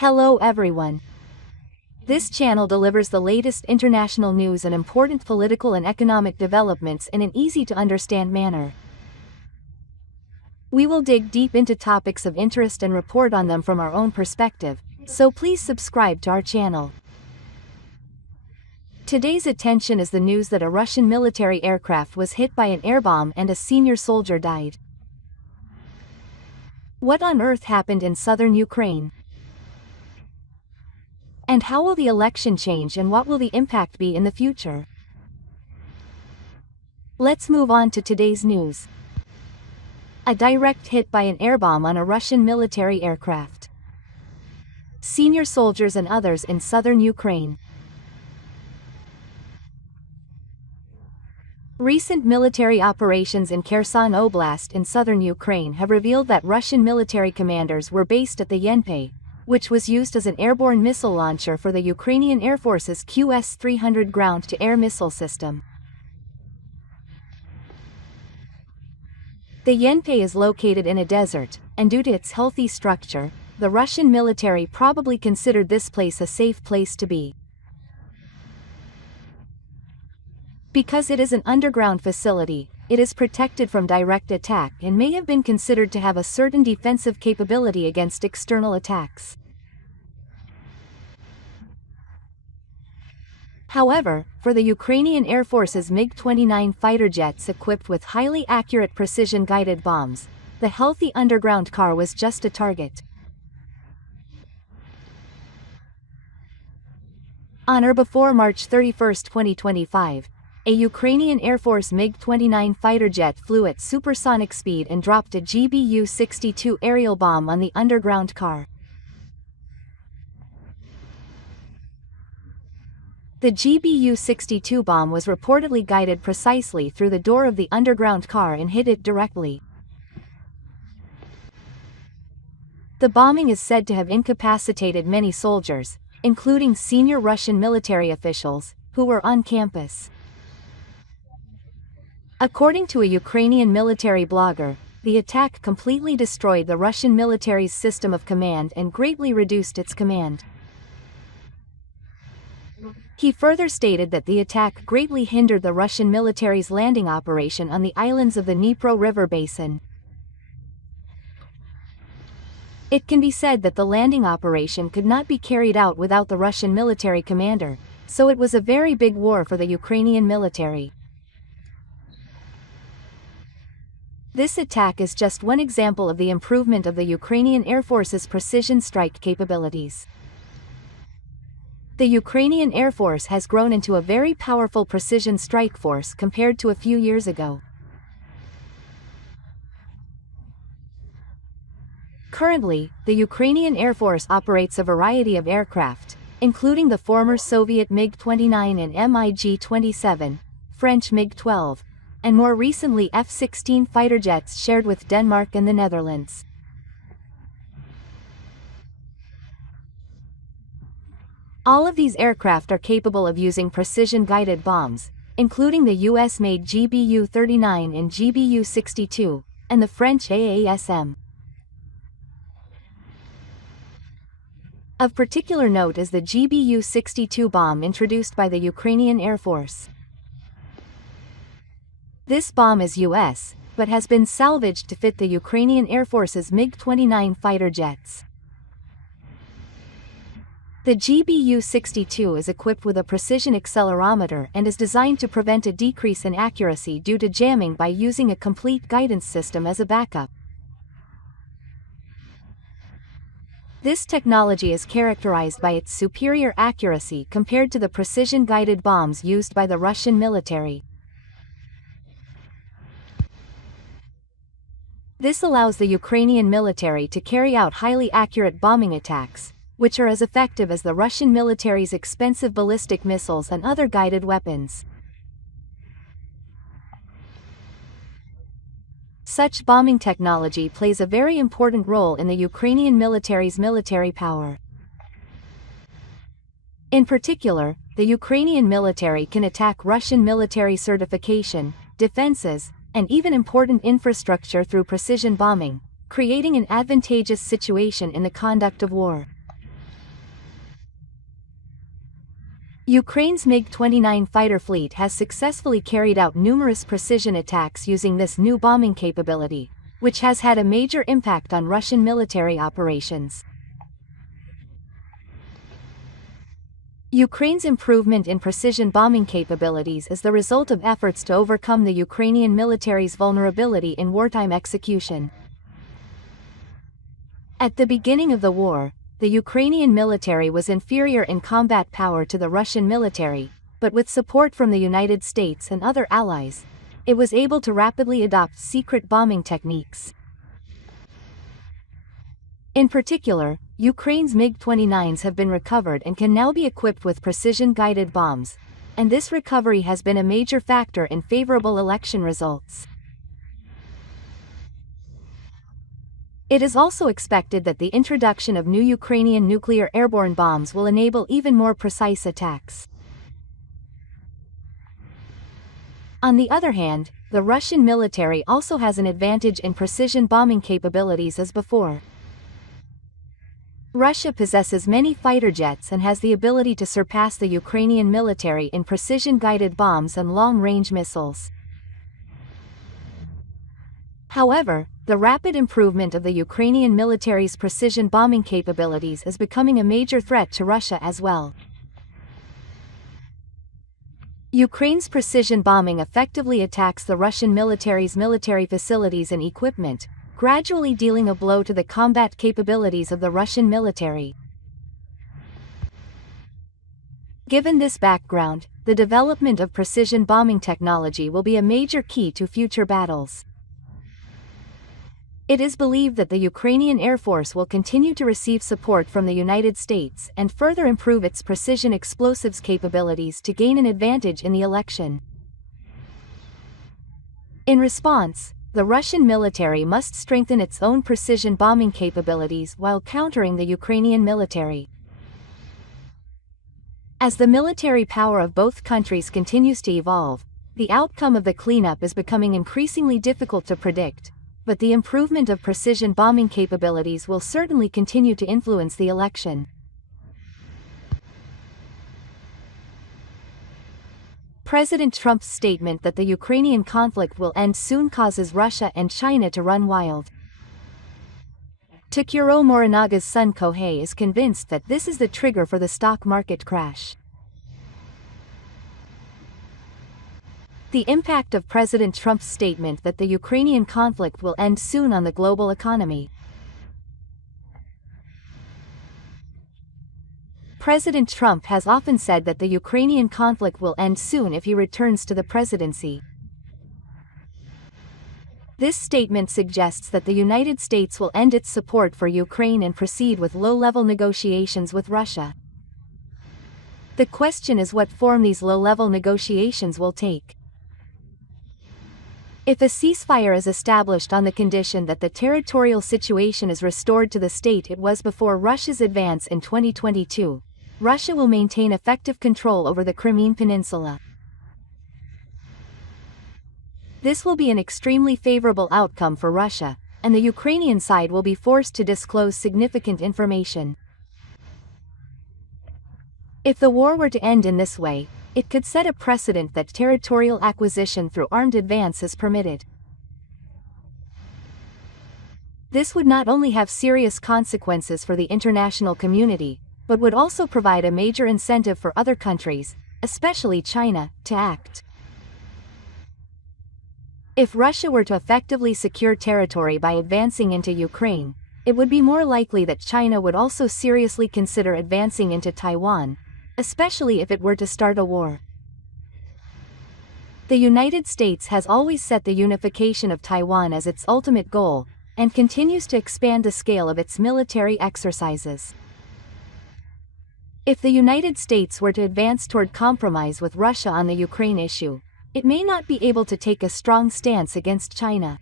Hello everyone. This channel delivers the latest international news and important political and economic developments in an easy-to-understand manner. We will dig deep into topics of interest and report on them from our own perspective, so please subscribe to our channel. Today's attention is the news that a Russian military aircraft was hit by an air bomb and a senior soldier died. What on earth happened in southern Ukraine? And how will the election change and what will the impact be in the future? Let's move on to today's news. A direct hit by an air bomb on a Russian military aircraft. Senior soldiers and others in southern Ukraine. Recent military operations in Kherson Oblast in southern Ukraine have revealed that Russian military commanders were based at the Yenpei, which was used as an airborne missile launcher for the Ukrainian Air Force's QS-300 ground-to-air missile system. The Yenpei is located in a desert, and due to its healthy structure, the Russian military probably considered this place a safe place to be. Because it is an underground facility, it is protected from direct attack and may have been considered to have a certain defensive capability against external attacks. However, for the Ukrainian Air Force's MiG-29 fighter jets equipped with highly accurate precision-guided bombs, the healthy underground car was just a target. On or before March 31, 2025, a Ukrainian Air Force MiG-29 fighter jet flew at supersonic speed and dropped a GBU-62 aerial bomb on the underground car. The GBU-62 bomb was reportedly guided precisely through the door of the underground car and hit it directly. The bombing is said to have incapacitated many soldiers, including senior Russian military officials, who were on campus. According to a Ukrainian military blogger, the attack completely destroyed the Russian military's system of command and greatly reduced its command. He further stated that the attack greatly hindered the Russian military's landing operation on the islands of the Dnipro River basin. It can be said that the landing operation could not be carried out without the Russian military commander, so it was a very big war for the Ukrainian military. This attack is just one example of the improvement of the Ukrainian Air Force's precision strike capabilities. The Ukrainian Air Force has grown into a very powerful precision strike force compared to a few years ago. Currently, the Ukrainian Air Force operates a variety of aircraft, including the former Soviet MiG-29 and MiG-27, French MiG-12, and more recently F-16 fighter jets shared with Denmark and the Netherlands. All of these aircraft are capable of using precision-guided bombs, including the US-made GBU-39 and GBU-62, and the French AASM. Of particular note is the GBU-62 bomb introduced by the Ukrainian Air Force. This bomb is US, but has been salvaged to fit the Ukrainian Air Force's MiG-29 fighter jets. The GBU-62 is equipped with a precision accelerometer and is designed to prevent a decrease in accuracy due to jamming by using a complete guidance system as a backup. This technology is characterized by its superior accuracy compared to the precision-guided bombs used by the Russian military. This allows the Ukrainian military to carry out highly accurate bombing attacks, which are as effective as the Russian military's expensive ballistic missiles and other guided weapons. Such bombing technology plays a very important role in the Ukrainian military's military power. In particular, the Ukrainian military can attack Russian military certification, defenses, and even important infrastructure through precision bombing, creating an advantageous situation in the conduct of war. Ukraine's MiG-29 fighter fleet has successfully carried out numerous precision attacks using this new bombing capability, which has had a major impact on Russian military operations. Ukraine's improvement in precision bombing capabilities is the result of efforts to overcome the Ukrainian military's vulnerability in wartime execution. At the beginning of the war, the Ukrainian military was inferior in combat power to the Russian military, but with support from the United States and other allies, it was able to rapidly adopt secret bombing techniques. In particular, Ukraine's MiG-29s have been recovered and can now be equipped with precision-guided bombs, and this recovery has been a major factor in favorable election results. It is also expected that the introduction of new Ukrainian nuclear airborne bombs will enable even more precise attacks. On the other hand, the Russian military also has an advantage in precision bombing capabilities as before. Russia possesses many fighter jets and has the ability to surpass the Ukrainian military in precision-guided bombs and long-range missiles. However, the rapid improvement of the Ukrainian military's precision bombing capabilities is becoming a major threat to Russia as well. Ukraine's precision bombing effectively attacks the Russian military's military facilities and equipment, gradually dealing a blow to the combat capabilities of the Russian military. Given this background, the development of precision bombing technology will be a major key to future battles. It is believed that the Ukrainian Air Force will continue to receive support from the United States and further improve its precision explosives capabilities to gain an advantage in the election. In response, the Russian military must strengthen its own precision bombing capabilities while countering the Ukrainian military. As the military power of both countries continues to evolve, the outcome of the cleanup is becoming increasingly difficult to predict, but the improvement of precision bombing capabilities will certainly continue to influence the election. President Trump's statement that the Ukrainian conflict will end soon causes Russia and China to run wild. Takuro Morinaga's son Kohei is convinced that this is the trigger for the stock market crash. The impact of President Trump's statement that the Ukrainian conflict will end soon on the global economy. President Trump has often said that the Ukrainian conflict will end soon if he returns to the presidency. This statement suggests that the United States will end its support for Ukraine and proceed with low-level negotiations with Russia. The question is what form these low-level negotiations will take. If a ceasefire is established on the condition that the territorial situation is restored to the state it was before Russia's advance in 2022, Russia will maintain effective control over the Crimean Peninsula. This will be an extremely favorable outcome for Russia, and the Ukrainian side will be forced to disclose significant information. If the war were to end in this way, it could set a precedent that territorial acquisition through armed advance is permitted. This would not only have serious consequences for the international community, but would also provide a major incentive for other countries, especially China, to act. If Russia were to effectively secure territory by advancing into Ukraine, it would be more likely that China would also seriously consider advancing into Taiwan, especially if it were to start a war. The United States has always set the unification of Taiwan as its ultimate goal, and continues to expand the scale of its military exercises. If the United States were to advance toward compromise with Russia on the Ukraine issue, it may not be able to take a strong stance against China.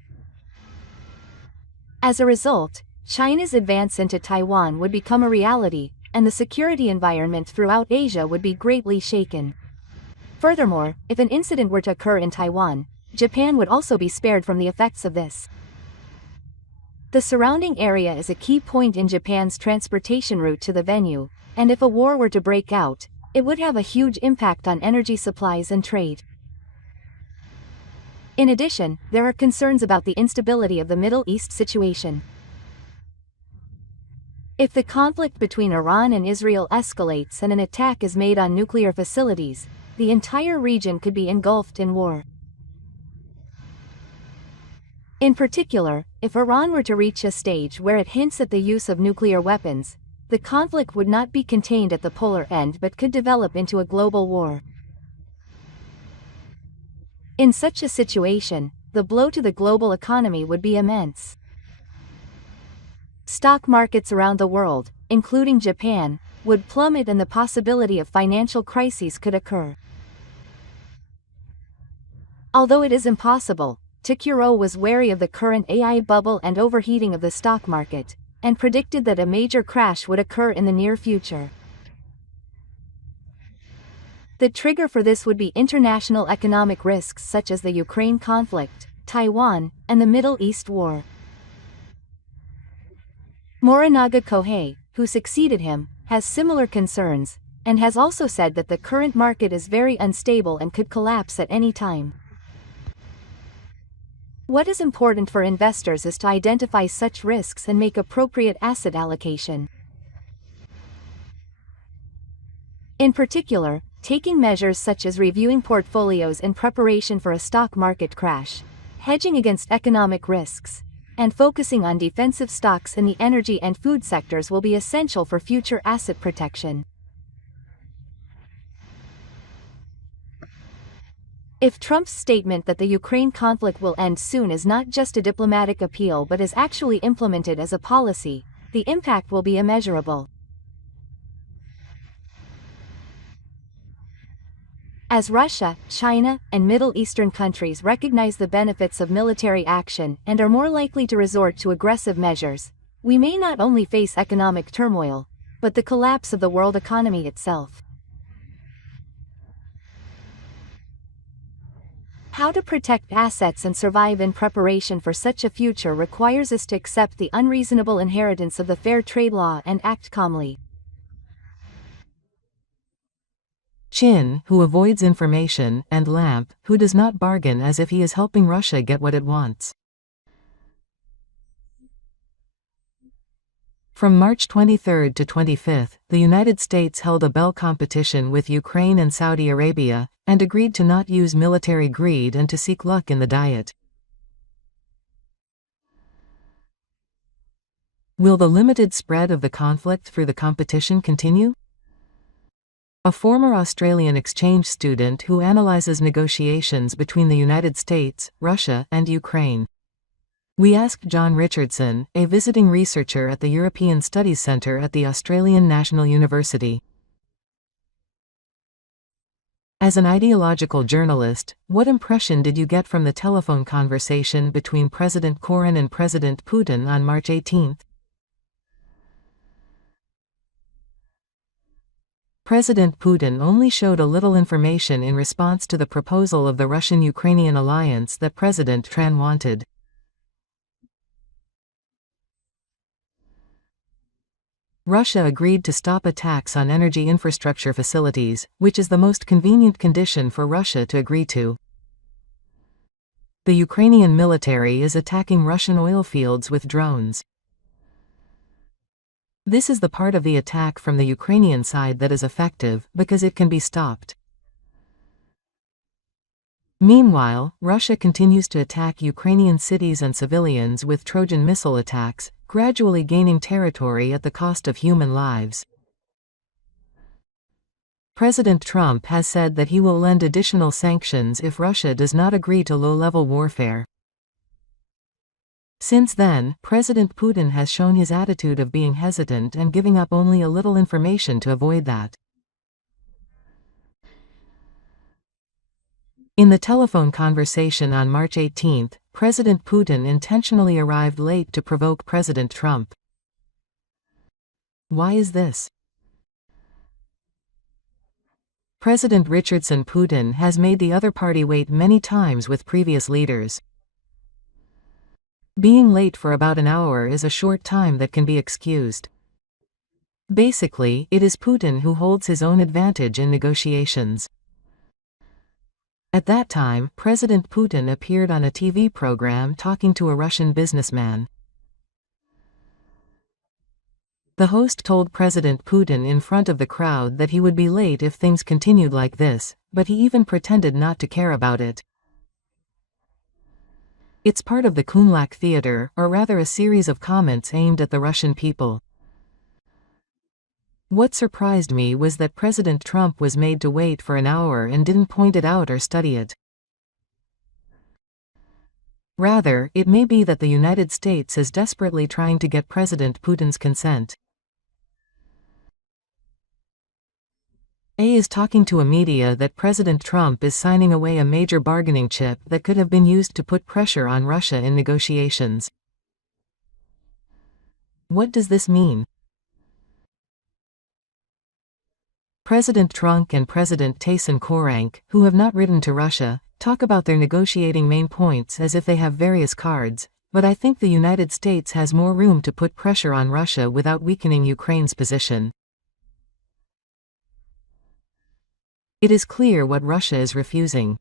As a result, China's advance into Taiwan would become a reality, and the security environment throughout Asia would be greatly shaken. Furthermore, if an incident were to occur in Taiwan, Japan would also be spared from the effects of this. The surrounding area is a key point in Japan's transportation route to the venue, and if a war were to break out, It would have a huge impact on energy supplies and trade. In addition, there are concerns about the instability of the Middle East situation. If the conflict between Iran and Israel escalates and an attack is made on nuclear facilities, the entire region could be engulfed in war. In particular, if Iran were to reach a stage where it hints at the use of nuclear weapons, the conflict would not be contained at the polar end but could develop into a global war. In such a situation, the blow to the global economy would be immense. Stock markets around the world, including Japan, would plummet and the possibility of financial crises could occur. Although it is impossible, Takuro was wary of the current AI bubble and overheating of the stock market, and predicted that a major crash would occur in the near future. The trigger for this would be international economic risks such as the Ukraine conflict, Taiwan, and the Middle East war. Morinaga Kohei, who succeeded him, has similar concerns, and has also said that the current market is very unstable and could collapse at any time. What is important for investors is to identify such risks and make appropriate asset allocation. In particular, taking measures such as reviewing portfolios in preparation for a stock market crash, hedging against economic risks, and focusing on defensive stocks in the energy and food sectors will be essential for future asset protection. If Trump's statement that the Ukraine conflict will end soon is not just a diplomatic appeal but is actually implemented as a policy, the impact will be immeasurable. As Russia, China, and Middle Eastern countries recognize the benefits of military action and are more likely to resort to aggressive measures, we may not only face economic turmoil, but the collapse of the world economy itself. How to protect assets and survive in preparation for such a future requires us to accept the unreasonable inheritance of the fair trade law and act calmly. Chin, who avoids information, and Lamp, who does not bargain as if he is helping Russia get what it wants. From March 23 to 25, the United States held a bell competition with Ukraine and Saudi Arabia, and agreed to not use military greed and to seek luck in the diet. Will the limited spread of the conflict through the competition continue? A former Australian exchange student who analyzes negotiations between the United States, Russia, and Ukraine. We asked John Richardson, a visiting researcher at the European Studies Centre at the Australian National University. As an ideological journalist, what impression did you get from the telephone conversation between President Koren and President Putin on March 18? President Putin only showed a little information in response to the proposal of the Russian-Ukrainian alliance that President Tran wanted. Russia agreed to stop attacks on energy infrastructure facilities, which is the most convenient condition for Russia to agree to. The Ukrainian military is attacking Russian oil fields with drones. This is the part of the attack from the Ukrainian side that is effective, because it can be stopped. Meanwhile, Russia continues to attack Ukrainian cities and civilians with Trojan missile attacks, gradually gaining territory at the cost of human lives. President Trump has said that he will lend additional sanctions if Russia does not agree to low-level warfare. Since then, President Putin has shown his attitude of being hesitant and giving up only a little information to avoid that. In the telephone conversation on March 18, President Putin intentionally arrived late to provoke President Trump. Why is this? President Richardson Putin has made the other party wait many times with previous leaders. Being late for about an hour is a short time that can be excused. Basically, it is Putin who holds his own advantage in negotiations. At that time, President Putin appeared on a TV program talking to a Russian businessman. The host told President Putin in front of the crowd that he would be late if things continued like this, but he even pretended not to care about it. It's part of the Kunlak theater, or rather a series of comments aimed at the Russian people. What surprised me was that President Trump was made to wait for an hour and didn't point it out or study it. Rather, it may be that the United States is desperately trying to get President Putin's consent. A is talking to a media that President Trump is signing away a major bargaining chip that could have been used to put pressure on Russia in negotiations. What does this mean? President Trump and President Tayson Korank, who have not written to Russia, talk about their negotiating main points as if they have various cards, but I think the United States has more room to put pressure on Russia without weakening Ukraine's position. It is clear what Russia is refusing.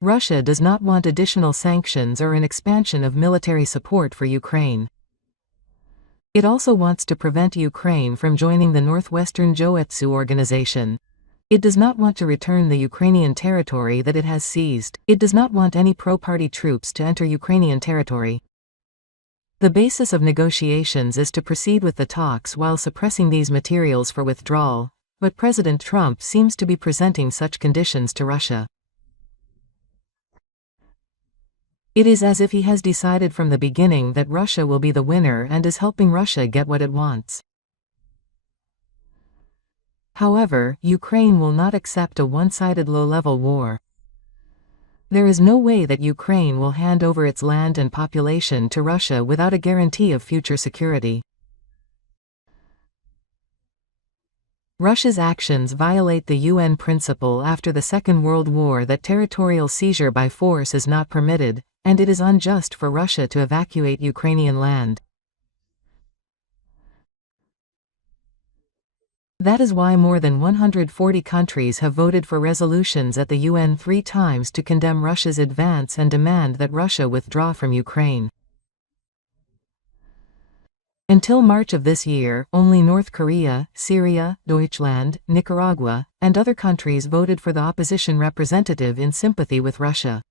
Russia does not want additional sanctions or an expansion of military support for Ukraine. It also wants to prevent Ukraine from joining the Northwestern Joetsu organization. It does not want to return the Ukrainian territory that it has seized. It does not want any pro-party troops to enter Ukrainian territory. The basis of negotiations is to proceed with the talks while suppressing these materials for withdrawal, but President Trump seems to be presenting such conditions to Russia. It is as if he has decided from the beginning that Russia will be the winner and is helping Russia get what it wants. However, Ukraine will not accept a one-sided low-level war. There is no way that Ukraine will hand over its land and population to Russia without a guarantee of future security. Russia's actions violate the UN principle after the Second World War that territorial seizure by force is not permitted, and it is unjust for Russia to evacuate Ukrainian land. That is why more than 140 countries have voted for resolutions at the UN 3 times to condemn Russia's advance and demand that Russia withdraw from Ukraine. Until March of this year, only North Korea, Syria, Deutschland, Nicaragua, and other countries voted for the opposition representative in sympathy with Russia.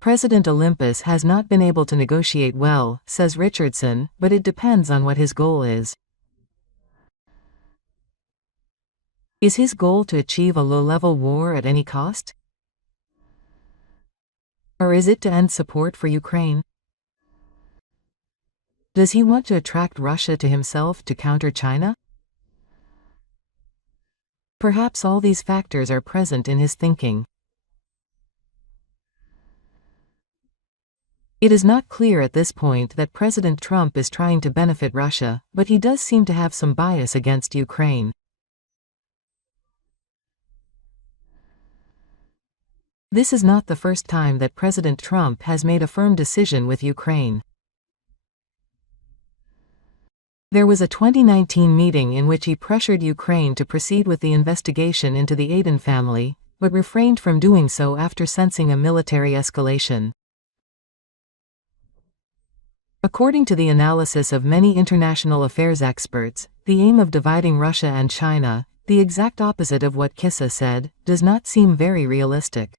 President Olympus has not been able to negotiate well, says Richardson, but it depends on what his goal is. Is his goal to achieve a low-level war at any cost? Or is it to end support for Ukraine? Does he want to attract Russia to himself to counter China? Perhaps all these factors are present in his thinking. It is not clear at this point that President Trump is trying to benefit Russia, but he does seem to have some bias against Ukraine. This is not the first time that President Trump has made a firm decision with Ukraine. There was a 2019 meeting in which he pressured Ukraine to proceed with the investigation into the Aydin family, but refrained from doing so after sensing a military escalation. According to the analysis of many international affairs experts, the aim of dividing Russia and China, the exact opposite of what Kissa said, does not seem very realistic.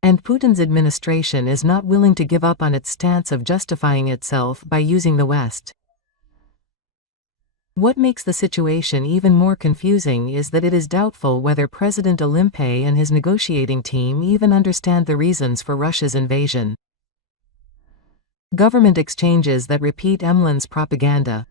And Putin's administration is not willing to give up on its stance of justifying itself by using the West. What makes the situation even more confusing is that it is doubtful whether President Olympe and his negotiating team even understand the reasons for Russia's invasion. Government exchanges that repeat Emlin's propaganda.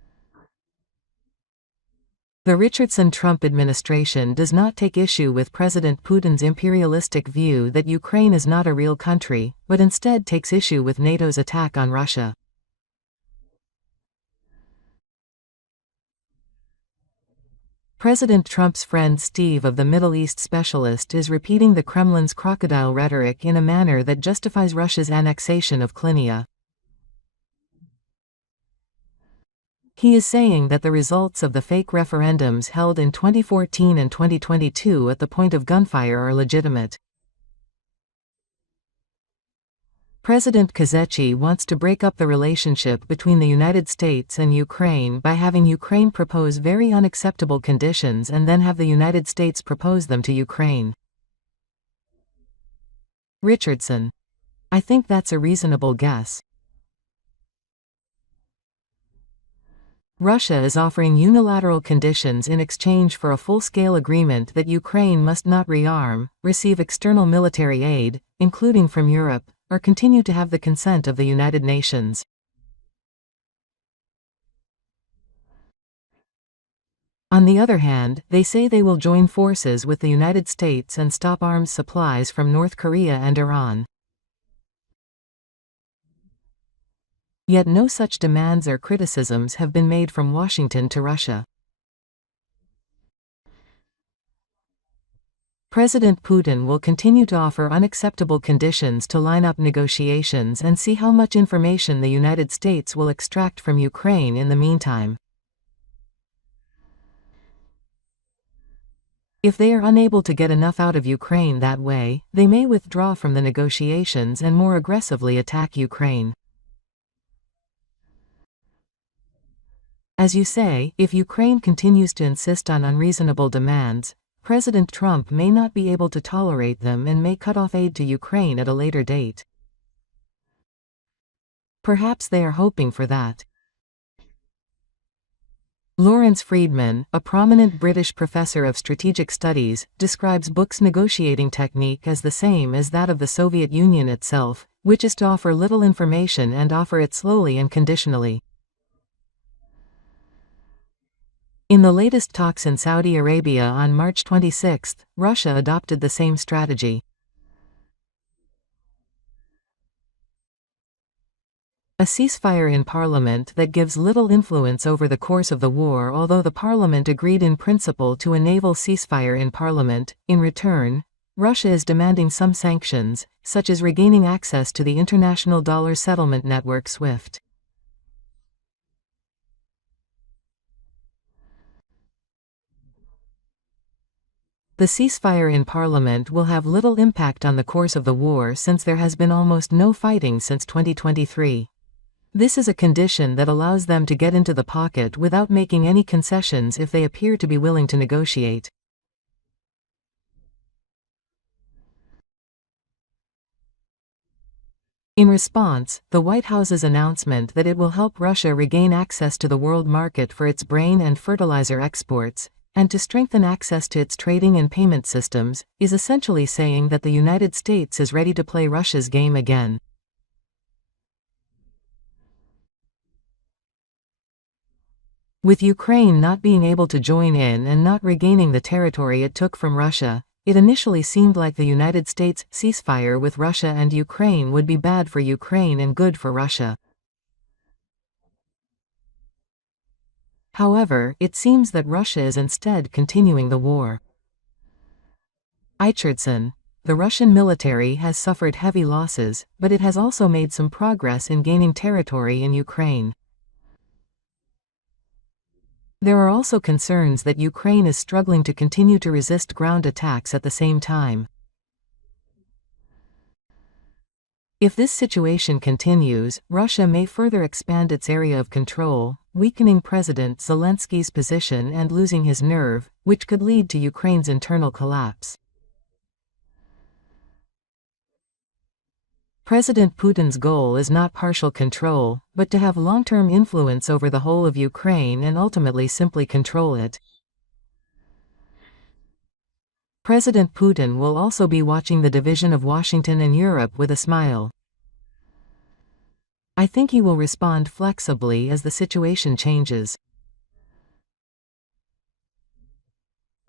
The Richardson-Trump administration does not take issue with President Putin's imperialistic view that Ukraine is not a real country, but instead takes issue with NATO's attack on Russia. President Trump's friend Steve of the Middle East Specialist is repeating the Kremlin's crocodile rhetoric in a manner that justifies Russia's annexation of Crimea. He is saying that the results of the fake referendums held in 2014 and 2022 at the point of gunfire are legitimate. President Kazechi wants to break up the relationship between the United States and Ukraine by having Ukraine propose very unacceptable conditions and then have the United States propose them to Ukraine. Richardson. I think that's a reasonable guess. Russia is offering unilateral conditions in exchange for a full-scale agreement that Ukraine must not rearm, receive external military aid, including from Europe, or continue to have the consent of the United Nations. On the other hand, they say they will join forces with the United States and stop arms supplies from North Korea and Iran. Yet no such demands or criticisms have been made from Washington to Russia. President Putin will continue to offer unacceptable conditions to line up negotiations and see how much information the United States will extract from Ukraine in the meantime. If they are unable to get enough out of Ukraine that way, they may withdraw from the negotiations and more aggressively attack Ukraine. As you say, if Ukraine continues to insist on unreasonable demands, President Trump may not be able to tolerate them and may cut off aid to Ukraine at a later date. Perhaps they are hoping for that. Lawrence Friedman, a prominent British professor of strategic studies, describes Book's negotiating technique as the same as that of the Soviet Union itself, which is to offer little information and offer it slowly and conditionally. In the latest talks in Saudi Arabia on March 26, Russia adopted the same strategy. A ceasefire in parliament that gives little influence over the course of the war. Although the parliament agreed in principle to a naval ceasefire in parliament, in return, Russia is demanding some sanctions, such as regaining access to the international dollar settlement network SWIFT. The ceasefire in parliament will have little impact on the course of the war since there has been almost no fighting since 2023. This is a condition that allows them to get into the pocket without making any concessions if they appear to be willing to negotiate. In response, the White House's announcement that it will help Russia regain access to the world market for its grain and fertilizer exports, and to strengthen access to its trading and payment systems, is essentially saying that the United States is ready to play Russia's game again. With Ukraine not being able to join in and not regaining the territory it took from Russia, it initially seemed like the United States' ceasefire with Russia and Ukraine would be bad for Ukraine and good for Russia. However, it seems that Russia is instead continuing the war. Richardson. The Russian military has suffered heavy losses, but it has also made some progress in gaining territory in Ukraine. There are also concerns that Ukraine is struggling to continue to resist ground attacks at the same time. If this situation continues, Russia may further expand its area of control, weakening President Zelensky's position and losing his nerve, which could lead to Ukraine's internal collapse. President Putin's goal is not partial control, but to have long-term influence over the whole of Ukraine and ultimately simply control it. President Putin will also be watching the division of Washington and Europe with a smile. I think he will respond flexibly as the situation changes.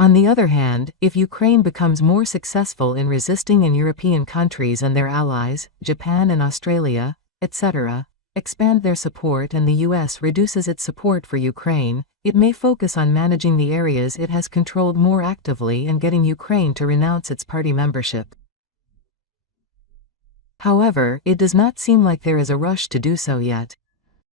On the other hand, if Ukraine becomes more successful in resisting and European countries and their allies, Japan and Australia, etc., expand their support and the US reduces its support for Ukraine, it may focus on managing the areas it has controlled more actively and getting Ukraine to renounce its party membership. However, it does not seem like there is a rush to do so yet.